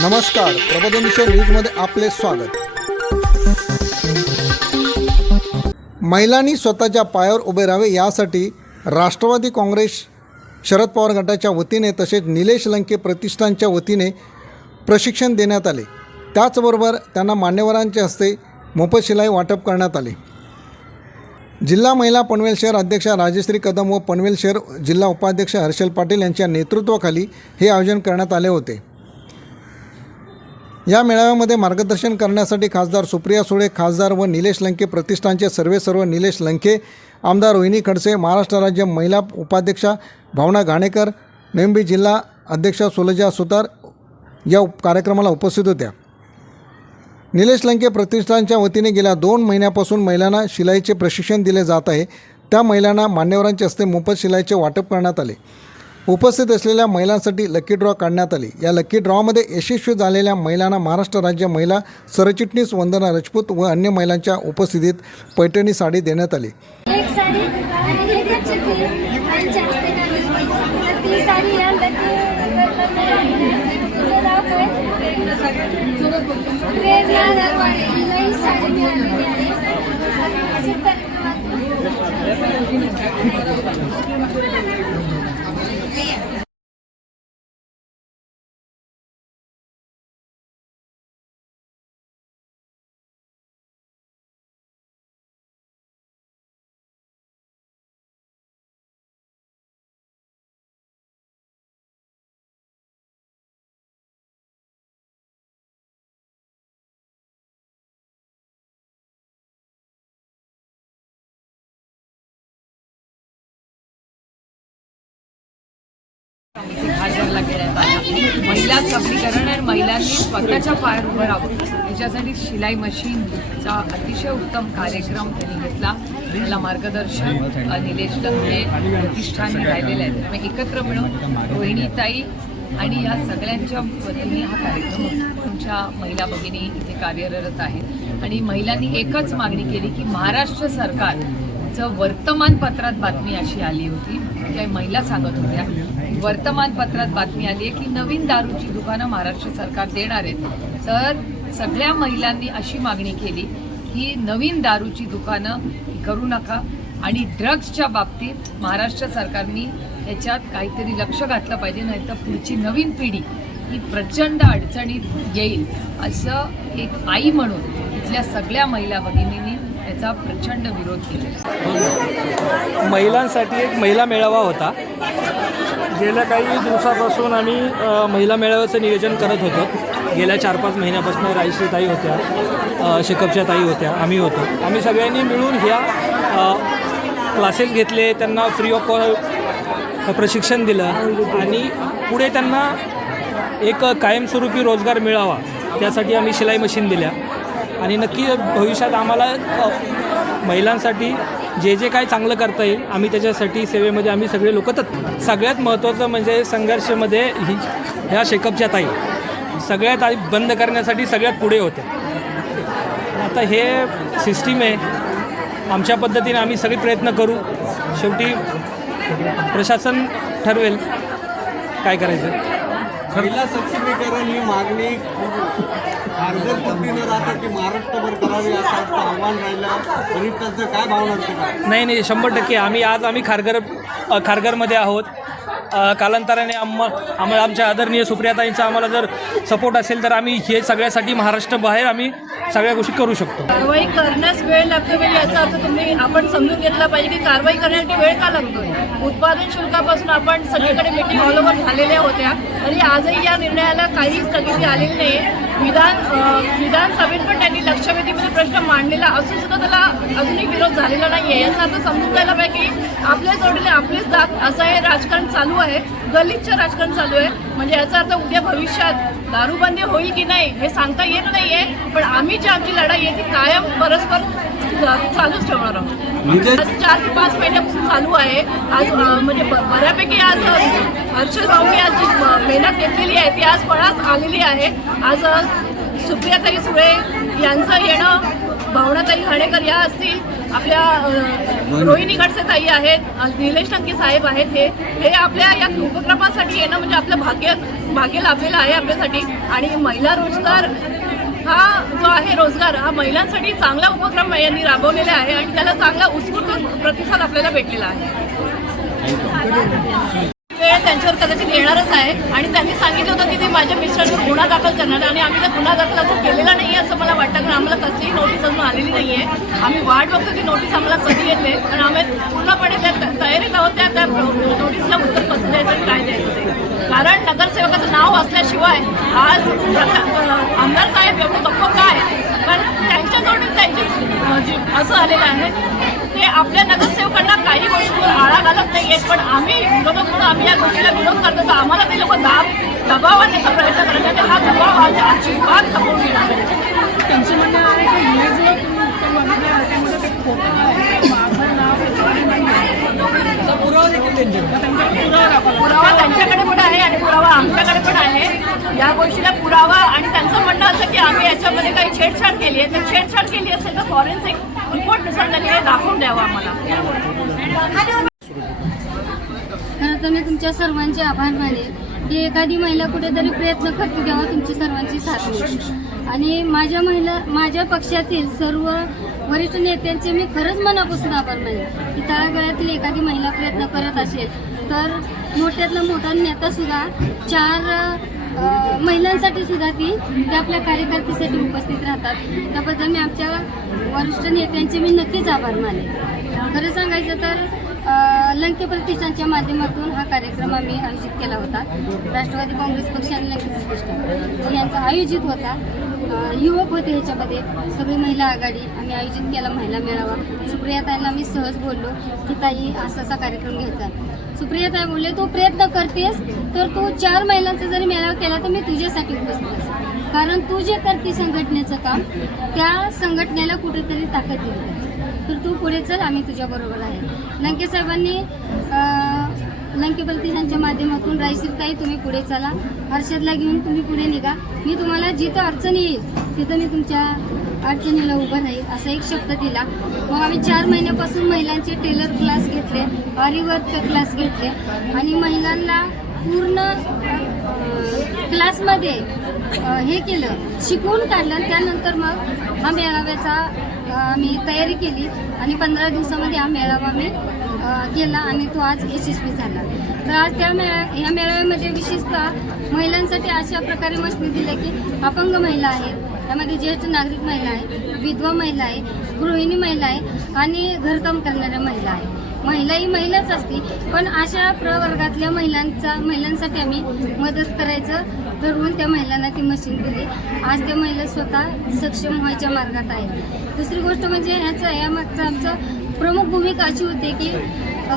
नमस्कार प्रबोधनेश्वर न्यूजमध्ये आपले स्वागत. महिलांनी स्वतःच्या पायावर उभे राहावे यासाठी राष्ट्रवादी काँग्रेस शरद पवार गटाच्या वतीने तसेच निलेश लंके प्रतिष्ठानच्या वतीने प्रशिक्षण देण्यात आले. त्याचबरोबर त्यांना मान्यवरांच्या हस्ते मोफत शिलाई वाटप करण्यात आले. जिल्हा महिला पनवेल शहर अध्यक्षा राजश्री कदम व पनवेल शहर जिल्हा उपाध्यक्ष हर्षल पाटील यांच्या नेतृत्वाखाली हे आयोजन करण्यात आले होते. या मेळाव्यामध्ये मार्गदर्शन करण्यासाठी खासदार सुप्रिया सुळे खासदार व निलेश लंके प्रतिष्ठानचे सर्वे सर्व निलेश लंके आमदार रोहिणी खडसे महाराष्ट्र राज्य महिला उपाध्यक्षा भावना घाणेकर नेमबी जिल्हा अध्यक्षा सुलजा सुतार या उप कार्यक्रमाला उपस्थित होत्या. निलेश लंके प्रतिष्ठानच्या वतीने गेल्या दोन महिन्यापासून महिलांना शिलाईचे प्रशिक्षण दिले जात आहे. त्या महिलांना मान्यवरांच्या हस्ते मोफत शिलाईचे वाटप करण्यात आले. उपस्थित असलेल्या महिलांसाठी लकी ड्रॉ काढण्यात आली. या लकी ड्रॉमध्ये यशस्वी झालेल्या महिलांना महाराष्ट्र राज्य महिला सरचिटणीस वंदना राजपूत व अन्य महिलांच्या उपस्थितीत पैठणी साडी देण्यात आली. भाजरला घेण्यात महिला सबलीकरण आणि महिलांनी स्वतःच्या पायावर उभं राहावं याच्यासाठी शिलाई मशीनचा अतिशय उत्तम कार्यक्रम त्यांनी घेतला. त्याला मार्गदर्शन निलेश लंके प्रतिष्ठानने राहिलेले आहेत. मी एकत्र मिळून रोहिणीताई आणि या सगळ्यांच्या वतीने हा कार्यक्रम तुमच्या महिला भगिनी इथे कार्यरत आहेत. आणि महिलांनी एकच मागणी केली की महाराष्ट्र सरकारचं वर्तमानपत्रात बातमी अशी आली होती. काही महिला सांगत होत्या. वर्तमानपत्रात बातमी आली आहे की नवीन दारूची दुकानं महाराष्ट्र सरकार देणार आहेत. तर सगळ्या महिलांनी अशी मागणी केली की नवीन दारूची दुकानं करू नका आणि ड्रग्सच्या बाबतीत महाराष्ट्र सरकारने याच्यात काहीतरी लक्ष घातलं पाहिजे नाही तर पुढची नवीन पिढी ही प्रचंड अडचणीत येईल असं एक आई म्हणून इथल्या सगळ्या महिला भगिनींनी त्याचा प्रचंड विरोध केला महिलांसाठी एक महिला मेळावा होता. गेल्या काही दिवसापासून आम्ही महिला मेळाव्याचं नियोजन करत होतो. गेल्या चार पाच महिन्यापासून रायश्री ताई होत्या शिकपच्या शेकपच्या ताई होत्या आम्ही होतो. आम्ही सगळ्यांनी मिळून ह्या क्लासेस घेतले त्यांना फ्री ऑफ प्रशिक्षण दिलं आणि पुढे त्यांना एक कायमस्वरूपी रोजगार मिळावा त्यासाठी आम्ही शिलाई मशीन दिल्या. आणि नक्की भविष्यात आम्हाला महिलांसाठी जे जे काय चांगलं करता येईल आम्ही त्याच्यासाठी सेवेमध्ये आम्ही सगळे लोक तर सगळ्यात महत्त्वाचं म्हणजे संघर्षमध्ये ही ह्या शेकअपच्या ताई. सगळ्यात ताई बंद करण्यासाठी सगळ्यात पुढे होते. आता हे सिस्टीम आहे. आमच्या पद्धतीने आम्ही सगळे प्रयत्न करू. शेवटी प्रशासन ठरवेल काय करायचं. महिला सक्षमीकरण ही मागणी कारगर पद्धतीनं राहतं की महाराष्ट्रभर करावी असं आव्हान राहिलं. तरी त्यांचं काय भावना असते नाही नाही शंभर टक्के. आम्ही आज आम्ही खारघर खारघरमध्ये आहोत. कालांतराने आम्हा आम्हाला आमच्या आदरणीय सुप्रियाताईंचा आम्हाला जर सपोर्ट असेल तर आम्ही हे सगळ्यासाठी महाराष्ट्र बाहेर आम्ही सगळ्या गोष्टी करू शकतो. कारवाई करण्यास वेळ लागतो म्हणजे याचा अर्थ तुम्ही आपण समजून घेतला पाहिजे की कारवाई करण्यासाठी वेळ का लागतो उत्पादन शुल्कापासून आपण सगळीकडे मिटिंग ऑल ओव्हर झालेल्या होत्या. तरी आजही या निर्णयाला काही स्थगिती आलेली नाही विधान विधानसभेत पण त्यांनी लक्षवेधीमध्ये प्रश्न मांडलेला असून सुद्धा त्याला अजूनही विरोध झालेला नाही आहे याचा अर्थ समजून जायला पाहिजे की आपल्या जोडीने आपलेच दात असं हे राजकारण चालू आहे. गलिच्छ राजकारण चालू आहे. म्हणजे याचा अर्थ उद्या भविष्यात दारूबंदी होईल की नाही हे सांगता येत नाहीये पण आम्ही जी आमची लढाई आहे ती कायम परस्पर चालूच ठेवणार आहोत. आज चार ते पाच महिन्यापासून चालू आहे. आज म्हणजे बऱ्यापैकी आज अं, हर्षल भाऊनी आज जी मेहनत घेतलेली आहे ती आज फळास आलेली आहे. आज सुप्रियाताई सुळे यांचं येणं भावनाताई घाणेकर या असतील. आपल्या रोहिणी ताई आहेत निलेश टंके साहेब आहेत हे. हे आपल्या या उपक्रमासाठी येणं म्हणजे आपलं भाग्य भाग्य लाभलेलं आहे आपल्यासाठी. आणि महिला रोजगार हा जो आहे रोजगार हा महिलांसाठी चांगला उपक्रम यांनी राबवलेला आहे आणि त्याला चांगला उत्स्फूर्त प्रतिसाद आपल्याला भेटलेला आहे. आहे त्यांच्यावर कदाचित येणारच आहे. आणि त्यांनी सांगितलं होतं की ते माझ्या मिस्टरांवर गुन्हा दाखल करणार आणि आम्ही त्या गुन्हा दाखल अजून केलेला नाही असं मला वाटतं कारण आम्हाला कसलीही नोटीस अजून आलेली नाही आहे आम्ही वाट बघतो की नोटीस आम्हाला कधी येते कारण आम्ही पूर्णपणे त्या तयारीत आहोत त्या त्या नोटीसला उत्तर कसं द्यायचं आणि काय द्यायचं ते. कारण नगरसेवकाचं नाव असल्याशिवाय आज आमदार साहेब एवढं गप्प काय कारण त्यांच्या जोडून त्यांची अं, जी- असं आलेलं आहे. ते आपल्या नगरसेवकांना काही गोष्टींवर आळा घालत नाहीयेत पण आम्ही विरोधक म्हणून आम्ही या गोष्टीला विरोध करतो. तर आम्हाला ते लोक दाब दबाव आणण्याचा प्रयत्न करतात हा दबाव आमच्या अजिबात खपवून घेणार नाही. त्यांचं म्हणणं आहे की हे जे तुम्ही उत्तर मागितलं आहे त्यामध्ये ते खोटं आहे माझं नाव त्याच्यामध्ये नाही आहे. पुरावा देखील त्यांच्याकडे. पुरावा त्यांच्याकडे पण आहे आणि पुरावा आमच्याकडे पण आहे. या गोष्टीला पुरावा आणि त्यांचं म्हणणं असं की आम्ही याच्यामध्ये काही छेडछाड केली आहे. तर छेडछाड केली असेल तर फॉरेन्सिक रिपोर्टनुसार त्यांनी हे दाखवून द्यावं आम्हाला. खरं तर मी तुमच्या सर्वांचे आभार मानेन की एखादी महिला कुठेतरी प्रयत्न करते तेव्हा तुमची सर्वांची साथ मिळते आणि माझ्या महिला माझ्या पक्षातील सर्व वरिष्ठ नेत्यांचे मी खरंच मनापासून आभार मानेन की तळागाळातील एखादी महिला प्रयत्न करत असेल. तर मोठ्यातला मोठा नेतासुद्धा चार महिलांसाठी सुद्धा ती ते आपल्या कार्यकर्त्यासाठी उपस्थित राहतात. त्याबद्दल मी आमच्या वरिष्ठ नेत्यांचे मी नक्कीच आभार माने खरं सांगायचं तर लंके प्रतिष्ठानच्या माध्यमातून हा कार्यक्रम आम्ही आयोजित केला होता. राष्ट्रवादी काँग्रेस पक्ष आणि लंके प्रतिष्ठान यांचा आयोजित होता. युवक होते ह्याच्यामध्ये. सगळी महिला आघाडी आम्ही आयोजित केला महिला मेळावा. सुप्रिया ताईंना मी सहज बोललो की ताई असा असा कार्यक्रम घ्यायचा सुप्रिया ताई बोलले तू प्रयत्न करतेस तर तू चार महिलांचा जरी मेळावा केला तर मी तुझ्यासाठी उपस्थित असेल. कारण तू जे करते संघटनेचं काम त्या संघटनेला कुठेतरी ताकद दिली तर तू पुढे चल आम्ही तुझ्याबरोबर आहे. लंके साहेबांनी अं, लंके प्रतिष्ठानच्या माध्यमातून रायसीताई तुम्ही पुढे चला. हर्षदला घेऊन तुम्ही पुढे निघा. मी तुम्हाला जिथं अडचणी येईल तिथं मी तुमच्या अडचणीला उभं राहील असा एक शब्द दिला. मग आम्ही चार महिन्यापासून महिलांचे टेलर क्लास घेतले आरीवर्क क्लास घेतले. आणि महिलांना पूर्ण क्लासमध्ये हे केलं. शिकवून काढलं. आणि त्यानंतर मग हा मेळाव्याचा मी आम्ही तयारी केली आणि पंधरा दिवसामध्ये हा मेळावा मी केला आणि तो आज यशस्वी झाला. तर आज त्या मेळा या मेळाव्यामध्ये विशेषतः महिलांसाठी अशा प्रकारे मस्ती दिल्या की अपंग महिला आहेत त्यामध्ये ज्येष्ठ नागरिक महिला आहे विधवा महिला आहे गृहिणी महिला आहे आणि घरकाम करणाऱ्या महिला आहे महिला ही महिलाच असती. पण अशा प्रवर्गातल्या महिलांचा महिलांसाठी आम्ही मदत करायचं ठरवून त्या महिलांना ती मशीन दिली. आज त्या महिला स्वतः सक्षम व्हायच्या मार्गात आहेत. दुसरी गोष्ट म्हणजे ह्याचं यामागचं आमचं प्रमुख भूमिका अशी होती की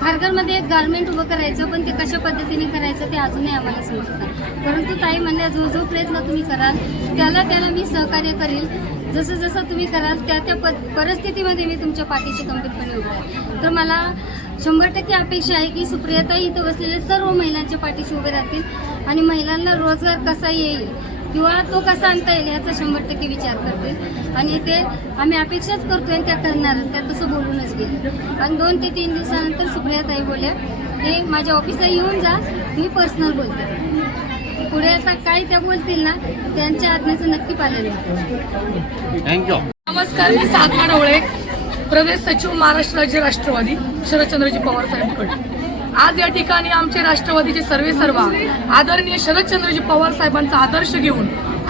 खारघरमध्ये एक गार्मेंट उभं करायचं पण ते कशा पद्धतीने करायचं ते अजूनही आम्हाला समजतं परंतु ताई म्हणल्या जो जो प्रयत्न तुम्ही कराल त्याला त्याला मी सहकार्य करेल. जसं जसं तुम्ही कराल त्या त्या प परिस्थितीमध्ये मी तुमच्या पाठीशी गंभीरपणे उभं आहे. तर मला शंभर टक्के अपेक्षा आहे की सुप्रियाताई इथं बसलेले सर्व महिलांच्या पाठीशी उभे राहतील आणि महिलांना रोजगार कसा येईल किंवा तो कसा आणता येईल याचा शंभर टक्के विचार करतील. आणि ते आम्ही अपेक्षाच करतोय आणि त्या करणारच त्या तसं बोलूनच गेले. आणि दोन ते तीन दिवसानंतर सुप्रियाताई बोलल्या ते माझ्या ऑफिसला येऊन जा मी पर्सनल बोलते. पुढे आता काय त्या बोलतील ना त्यांच्या आज्ञेचं नक्की पालन. थँक्यू नमस्कार मी साधना ढवळे प्रदेश सचिव महाराष्ट्र राज्य राष्ट्रवादी शरदचंद्रजी पवार साहेब गट आज या ठिकाणी आमचे राष्ट्रवादीचे सर्वे सर्वा आदरणीय शरदचंद्रजी पवार साहेबांचा आदर्श घेऊन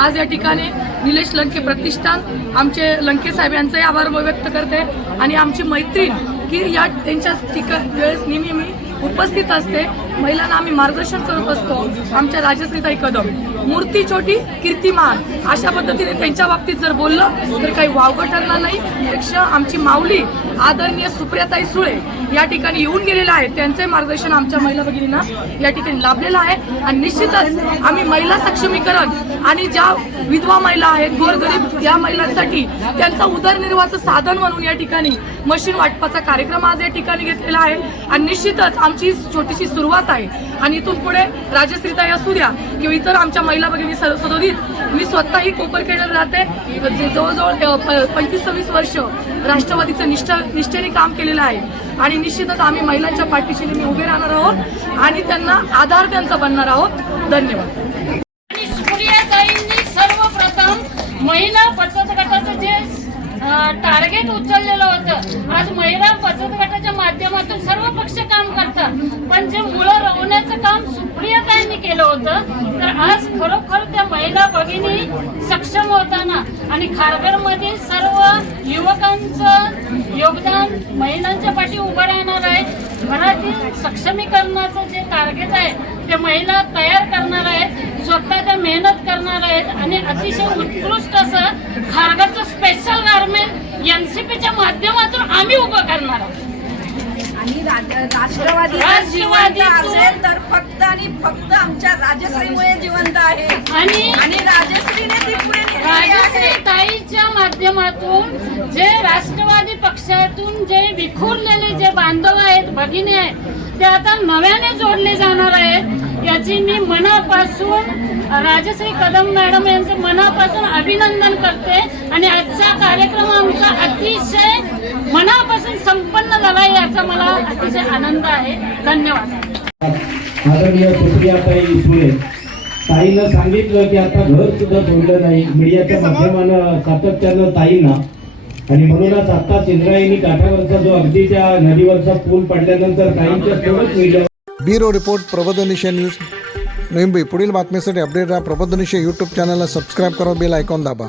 आज या ठिकाणी निलेश लंके प्रतिष्ठान आमचे लंके साहेब यांचाही आभार व्यक्त करते. आणि आमची मैत्रीण की या त्यांच्या ठिका वेळेस नेहमी मी उपस्थित असते. महिलांना आम्ही मार्गदर्शन करत असतो. आमच्या राजश्रीताई कदम. मूर्ती छोटी कीर्तिमान. अशा पद्धतीने त्यांच्या बाबतीत जर बोललं तर काही वावगं ठरणार नाही. पेक्षा आमची माऊली आदरणीय सुप्रियाताई सुळे या ठिकाणी येऊन गेलेल्या आहेत. त्यांचे मार्गदर्शन आमच्या महिला भगिनींना या ठिकाणी लाभलेलं आहे. आणि निश्चितच आम्ही महिला सक्षमीकरण आणि ज्या विधवा महिला आहेत गोरगरीब या महिलांसाठी त्यांचा उदरनिर्वाहाचं साधन म्हणून या ठिकाणी मशीन वाटपाचा कार्यक्रम आज या ठिकाणी घेतलेला आहे. आणि निश्चितच आमची छोटीशी सुरुवात जात आहे. आणि इथून पुढे राजश्रीताई असू द्या किंवा इतर आमच्या महिला भगिनी सदोदित मी स्वतःही कोपरखेडला राहते. जे जवळजवळ पंचवीस सव्वीस वर्ष राष्ट्रवादीचं निष्ठा निष्ठेने काम केलेलं आहे. आणि निश्चितच आम्ही महिलांच्या पाठीशी मी उभे राहणार आहोत आणि त्यांना आधार त्यांचा बनणार आहोत. धन्यवाद. सर्वप्रथम महिला टार्गेट उचललेलं होतं. आज महिला बचत गटाच्या माध्यमातून सर्व पक्ष काम करतात. पण जे मुळं रवण्याचं काम सुप्रियाताईंनी केलं होतं तर आज खरोखर त्या महिला भगिनी सक्षम होताना आणि खारघरमध्ये सर्व युवकांचं योगदान महिलांच्या पाठी उभं राहणार आहे. घरातील सक्षमीकरणाचं जे टार्गेट आहे ते महिला तयार करणार आहेत. स्वतः त्या मेहनत करणार आहेत आणि अतिशय उत्कृष्ट असं खारघरचं स्पेशल गार्मेंट एनसीपीच्या माध्यमातून आम्ही उभं करणार आहोत. आणि राष्ट्रवादी राष्ट्रवादी असेल तर फक्त आणि फक्त आमच्या राजश्रीमुळे जिवंत आहे. आणि आणि राजश्रीने ती पुढे नेलेली राजश्री ताईच्या माध्यमातून जे राष्ट्रवादी पक्षातून जे विखुरलेले जे बांधव आहेत भगिनी आहेत ते आता नव्याने जोडले जाणार आहेत. याची मी मनापासून राजश्री कदम मॅडम यांचं मनापासून अभिनंदन करते. आणि आजचा कार्यक्रम आमचा अतिशय मनापासून संपन्न झाला याचा मला अतिशय आनंद आहे. धन्यवाद. आदरणीय सुप्रियाताई सुळे ताईनं सांगितलं की आता घर सुद्धा सोडलं नाही. मीडियाच्या माध्यमानं सातत्यानं ताईंना आणि म्हणूनच आता इंद्रायणी काठावरचा जो अगदी त्या नदीवरचा पूल पडल्यानंतर ताईंच्या सोबत मीडिया ब्युरो रिपोर्ट प्रबोधनिशय न्यूज मुंबई. पुढील बातमीसाठी अपडेट राहा प्रबोधनिशय यूट्यूब चॅनलला सबस्क्राईब करा बेल आयकॉन दाबा.